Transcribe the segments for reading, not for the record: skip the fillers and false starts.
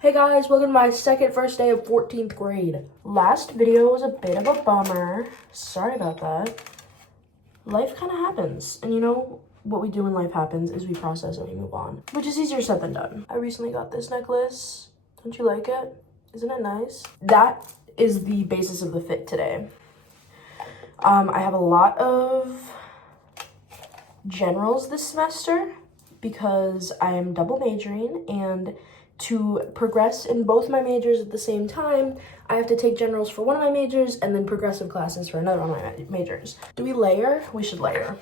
Hey guys, welcome to my first day of 14th grade. Last video was a bit of a bummer. Sorry about that. Life kind of happens. And you know what we do when life happens is we process and we move on, which is easier said than done. I recently got this necklace. Don't you like it? Isn't it nice? That is the basis of the fit today. I have a lot of generals this semester because I am double majoring, and to progress in both my majors at the same time, I have to take generals for one of my majors and then progressive classes for another one of my majors. Do we layer? We should layer.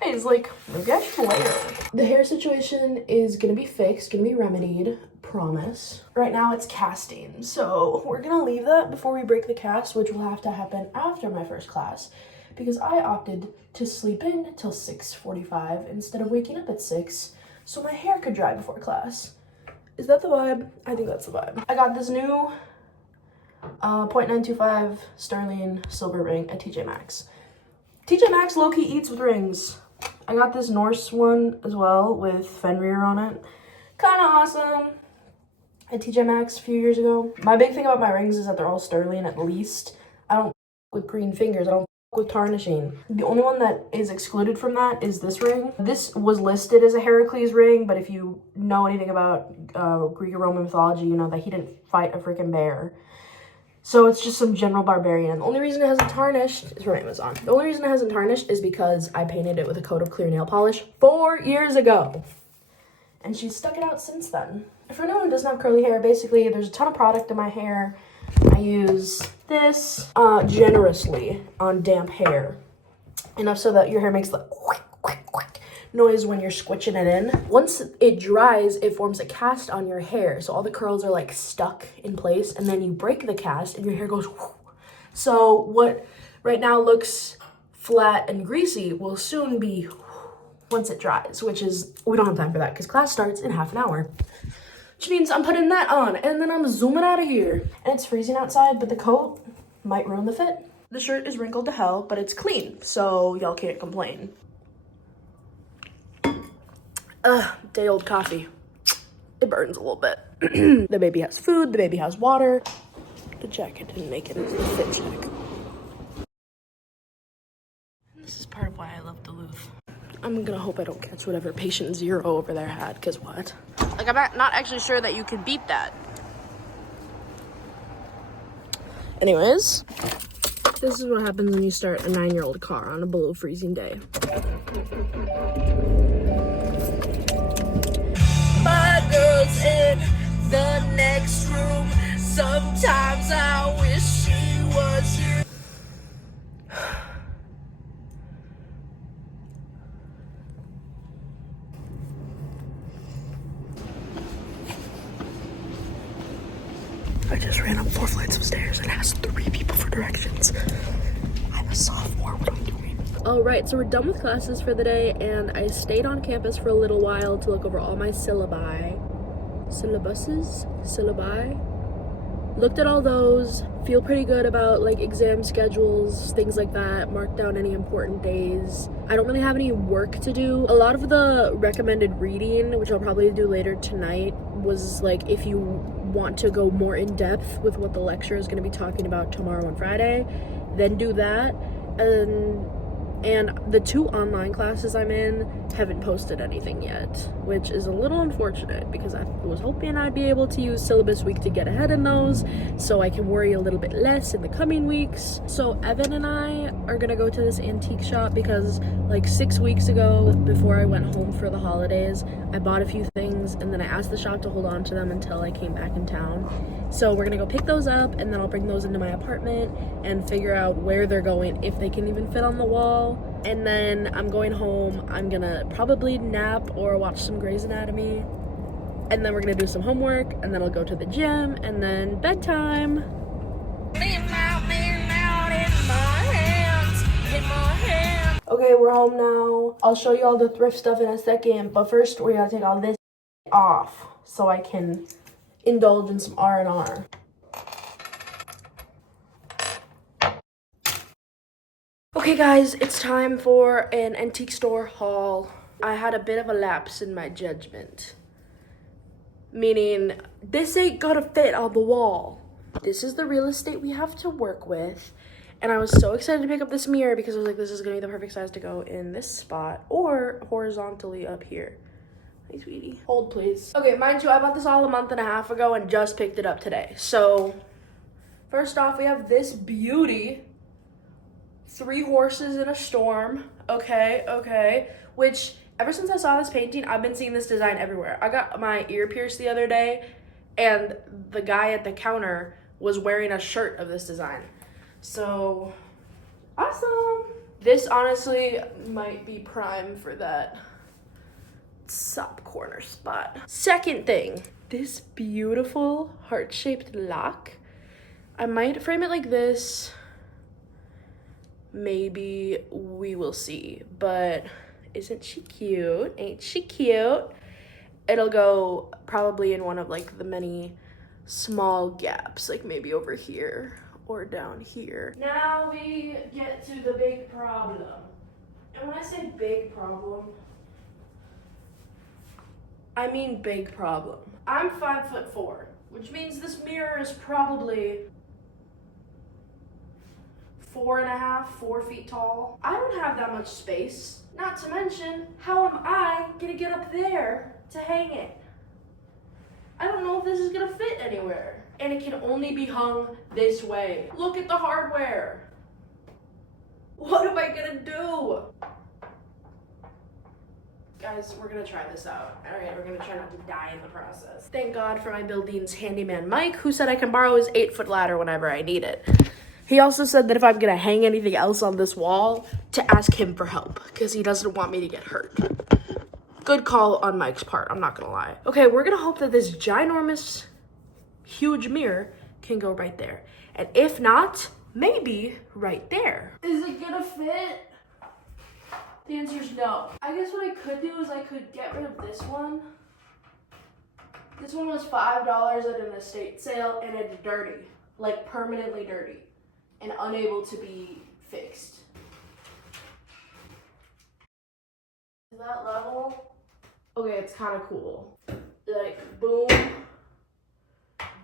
Guys, maybe I should layer. The hair situation is gonna be fixed, gonna be remedied, promise. Right now it's casting, so we're gonna leave that before we break the cast, which will have to happen after my first class, because I opted to sleep in till 6:45 instead of waking up at 6, so my hair could dry before class. Is that the vibe? I think that's the vibe. I got this new .925 sterling silver ring at TJ Maxx. TJ Maxx low-key eats with rings. I got this Norse one as well with Fenrir on it. Kind of awesome. At TJ Maxx a few years ago. My big thing about my rings is that they're all sterling at least. I don't with green fingers. I don't with tarnishing. The only one that is excluded from that is this ring. This was listed as a Heracles ring, but if you know anything about Greek and Roman mythology, you know that he didn't fight a freaking bear. So it's just some general barbarian. The only reason it hasn't tarnished is from Amazon. The only reason it hasn't tarnished is because I painted it with a coat of clear nail polish 4 years ago. And she's stuck it out since then. For anyone who doesn't have curly hair, basically there's a ton of product in my hair. I use this generously on damp hair, enough so that your hair makes the quick, quick, quick noise when you're squishing it in. Once it dries, it forms a cast on your hair, so all the curls are like stuck in place, and then you break the cast and your hair goes whoo. So what right now looks flat and greasy will soon be once it dries, which is, we don't have time for that because class starts in half an hour. Which means I'm putting that on, and then I'm zooming out of here. And it's freezing outside, but the coat might ruin the fit. The shirt is wrinkled to hell, but it's clean, so y'all can't complain. Day old coffee. It burns a little bit. The baby has food, the baby has water. The jacket didn't make it into the fit check. This is part of why I love Duluth. I'm gonna hope I don't catch whatever patient 0 over there had, because what? Like, I'm not actually sure that you can beat that. Anyways, this is what happens when you start a 9-year-old car on a below freezing day. My girl's in the next room. Sometimes I wish she was here. I just ran up 4 flights of stairs and asked 3 people for directions. I'm a sophomore, what am I doing? Alright, so we're done with classes for the day, and I stayed on campus for a little while to look over all my syllabi. Syllabi? Looked at all those, feel pretty good about like exam schedules, things like that, marked down any important days. I don't really have any work to do. A lot of the recommended reading, which I'll probably do later tonight, was like if you want to go more in depth with what the lecturer is going to be talking about tomorrow and Friday, then do that. And the 2 online classes I'm in haven't posted anything yet, which is a little unfortunate because I was hoping I'd be able to use syllabus week to get ahead in those so I can worry a little bit less in the coming weeks. So Evan and I are gonna go to this antique shop because like 6 weeks ago, before I went home for the holidays, I bought a few things and then I asked the shop to hold on to them until I came back in town. So we're gonna go pick those up, and then I'll bring those into my apartment and figure out where they're going, if they can even fit on the wall. And then I'm going home. I'm gonna probably nap or watch some Grey's Anatomy. And then we're gonna do some homework, and then I'll go to the gym, and then bedtime. Okay, we're home now. I'll show you all the thrift stuff in a second, but first we gotta take all this off so I can indulge in some R&R. Okay guys, it's time for an antique store haul. I had a bit of a lapse in my judgment. meaning this ain't gonna fit on the wall. This is the real estate we have to work with. And I was so excited to pick up this mirror because I was like, this is gonna be the perfect size to go in this spot or horizontally up here. Hey, sweetie. Hold, please. Okay, mind you, I bought this all a month and a half ago and just picked it up today. So, first off, we have this beauty. 3 horses in a storm. Okay. Which, ever since I saw this painting, I've been seeing this design everywhere. I got my ear pierced the other day, and the guy at the counter was wearing a shirt of this design. So, awesome. This honestly might be prime for that top corner spot. Second thing, this beautiful heart-shaped lock. I might frame it like this. Maybe, we will see. But isn't she cute? Ain't she cute? It'll go probably in one of like the many small gaps, like maybe over here or down here. Now we get to the big problem. And when I say big problem, I mean big problem. I'm 5'4", which means this mirror is probably 4.5, 4 feet tall. I don't have that much space. Not to mention, how am I gonna get up there to hang it? I don't know if this is gonna fit anywhere. And it can only be hung this way. Look at the hardware. What am I gonna do? Guys, we're gonna try this out. All right, we're gonna try not to die in the process. Thank God for my building's handyman, Mike, who said I can borrow his 8-foot ladder whenever I need it. He also said that if I'm gonna hang anything else on this wall, to ask him for help, because he doesn't want me to get hurt. Good call on Mike's part, I'm not gonna lie. Okay, we're gonna hope that this ginormous, huge mirror can go right there. And if not, maybe right there. Is it gonna fit? The answer is no. I guess what I could do is I could get rid of this one. This one was $5 at an estate sale, and it's dirty, like permanently dirty, and unable to be fixed. Is that level? Okay, it's kind of cool. Like, boom,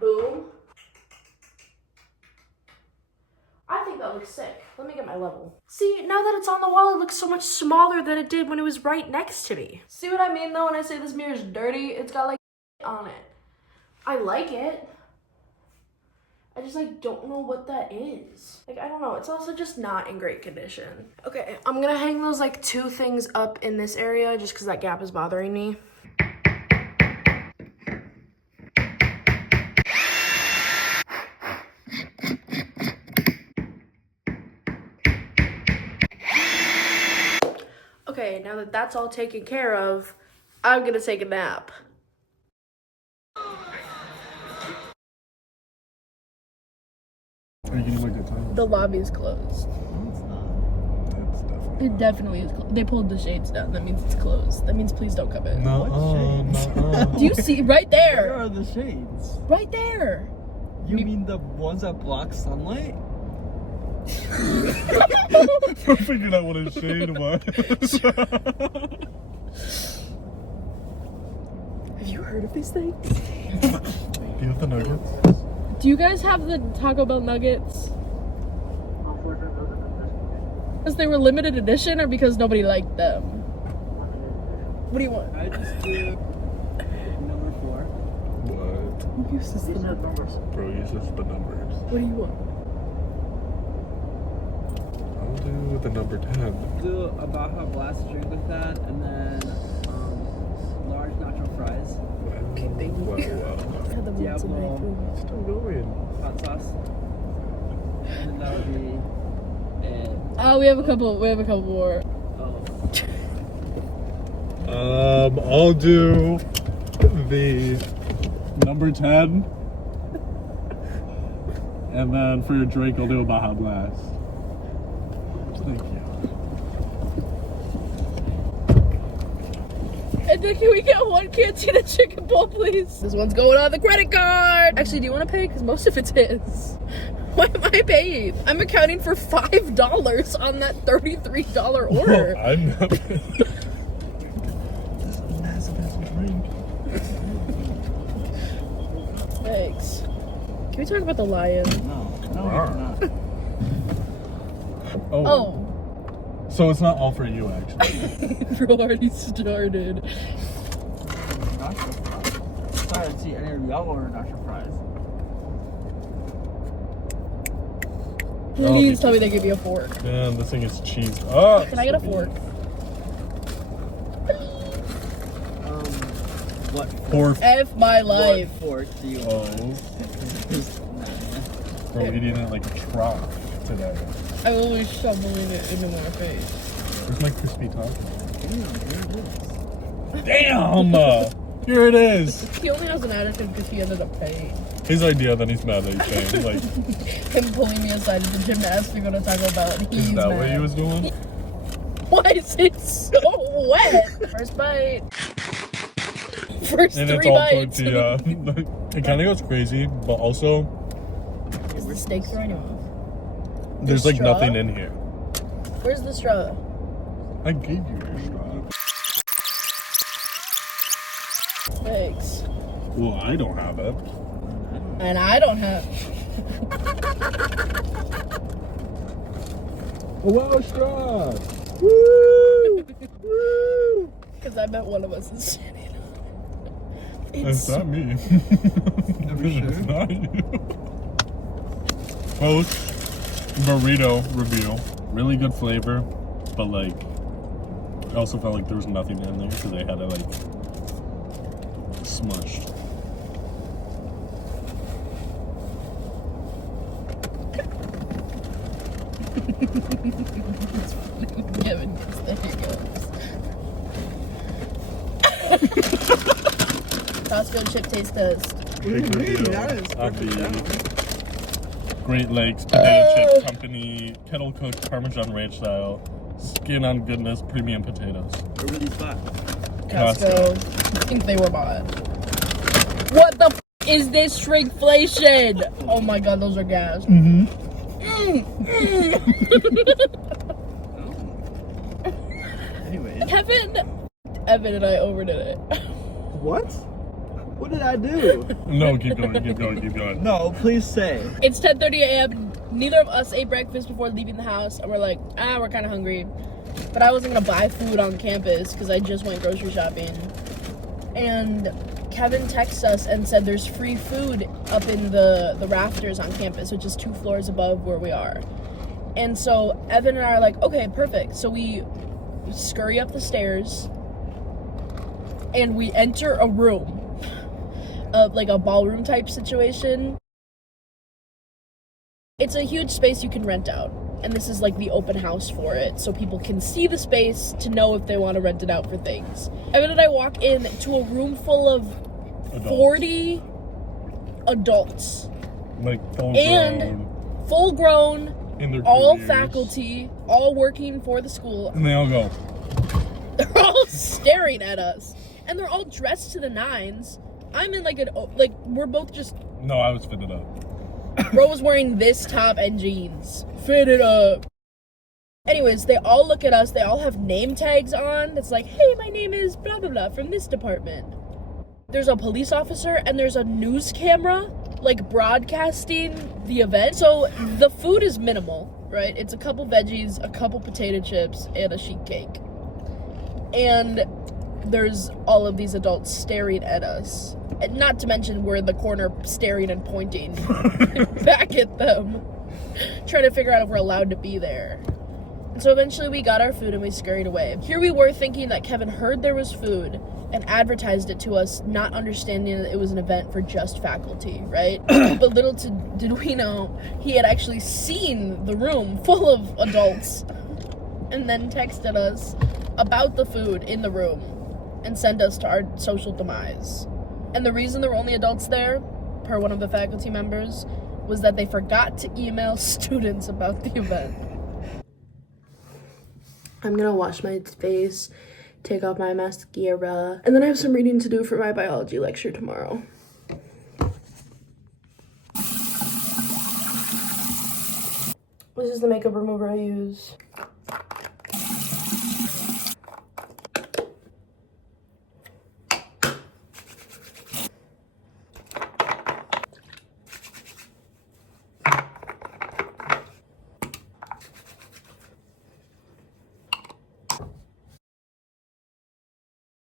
boom. I think that looks sick. Let me get my level. See, now that it's on the wall, it looks so much smaller than it did when it was right next to me. See what I mean though when I say this mirror is dirty? It's got like on it. I like it. I just like don't know what that is. Like, I don't know. It's also just not in great condition. Okay, I'm gonna hang those like 2 things up in this area just because that gap is bothering me. Okay, now that that's all taken care of, I'm gonna take a nap. Are you gonna have a good time? The lobby is closed. No, it's not. It's definitely. It definitely is closed. They pulled the shades down. That means it's closed. That means please don't come in. No, What shades? Do you see right Where there? are the shades? Right there. You mean the ones that block sunlight? We're figuring out what a shade was. Have you heard of these things? Do you have the nuggets? Do you guys have the Taco Bell nuggets? Because they were limited edition or because nobody liked them? What do you want? I just do number 4. What? Who uses the numbers? Bro, use just the numbers. What do you want? I'll do the number 10. Do a Baja Blast drink with that, and then large nacho fries, Okay, thank you. Wow. Had them once in my Diablo. food. Still going. hot sauce, and then that would be it. Oh, we have a couple more. Oh. I'll do the number 10. And then for your drink, I'll do a Baja Blast. Thank you. And then can we get 1 cantina chicken bowl, please? This one's going on the credit card. Actually, do you want to pay? Because most of it's his. Why am I paying? I'm accounting for $5 on that $33 order. Oh, I'm not. This is a massive drink. Thanks. Can we talk about the lion? No, we're not. Oh. So it's not all for you, actually. Bro already started. Nacho fries. Sorry, I didn't see any of y'all order nacho fries. Please tell me they give you a fork. Man, this thing is cheesed up. Can I get a fork? What Fork. F my life. What fork do you Oh. want? Bro, eating it like a trough today. I'm always shoveling it into my face. Where's my crispy taco? Damn, Damn! Here it is. He only has an attitude because he ended up paying. His idea, then he's mad that he's paying. Like, Him pulling me aside at the gym to ask me to go to Taco Bell. And he's is that mad. what he was doing? Why is it so wet? First bite. First And it's 3 all bites. tortilla. It kind of goes crazy, but also Is the steak throwing you off? there's like straw? nothing in here. Where's the straw? I gave you your straw. Thanks. Well, I don't have it. And I don't have. Wow, straw! Because I bet one of us is standing up. It's not me. It's not you. Post burrito review. Really good flavor, but like, I also felt like there was nothing in there, so they had it like smushed. Kevin, there he goes. Costco chip taste test. Big review That is of perfect the down. Great Lakes Potato Chip Company kettle cooked Parmesan Ranch style skin on goodness premium potatoes. Where were these bought? Costco. I think they were bought. What the f is this shrinkflation? Oh my god, those are gas. Anyways. Evan and I overdid it. What? What did I do? No, keep going, keep going, keep going. No, please say. It's 10:30 a.m. Neither of us ate breakfast before leaving the house, and we're like, we're kind of hungry. But I wasn't gonna buy food on campus because I just went grocery shopping. And Kevin texted us and said there's free food up in the rafters on campus, which is 2 floors above where we are. And so Evan and I are like, okay, perfect. So we scurry up the stairs and we enter a room, like a ballroom type situation. It's a huge space you can rent out, and this is like the open house for it, so people can see the space to know if they want to rent it out for things. Evan and I walk in to a room full of 40 adults. Like full And grown. Full grown, In their all careers. faculty, all working for the school. And they all go, They're all staring at us, and they're all dressed to the nines. I'm in like we're both just. no, I was fitted up. Bro was wearing this top and jeans. Fitted up. Anyways, they all look at us. They all have name tags on. It's like, hey, my name is blah, blah, blah from this department. There's a police officer and there's a news camera, like, broadcasting the event. So the food is minimal, right? It's a couple veggies, a couple potato chips, and a sheet cake. And there's all of these adults staring at us. And not to mention we're in the corner staring and pointing back at them, trying to figure out if we're allowed to be there. And so eventually we got our food and we scurried away. Here we were thinking that Kevin heard there was food and advertised it to us, not understanding that it was an event for just faculty, right? But little did we know, he had actually seen the room full of adults and then texted us about the food in the room and sent us to our social demise. And the reason there were only adults there, per one of the faculty members, was that they forgot to email students about the event. I'm gonna wash my face, take off my mascara, and then I have some reading to do for my biology lecture tomorrow. This is the makeup remover I use.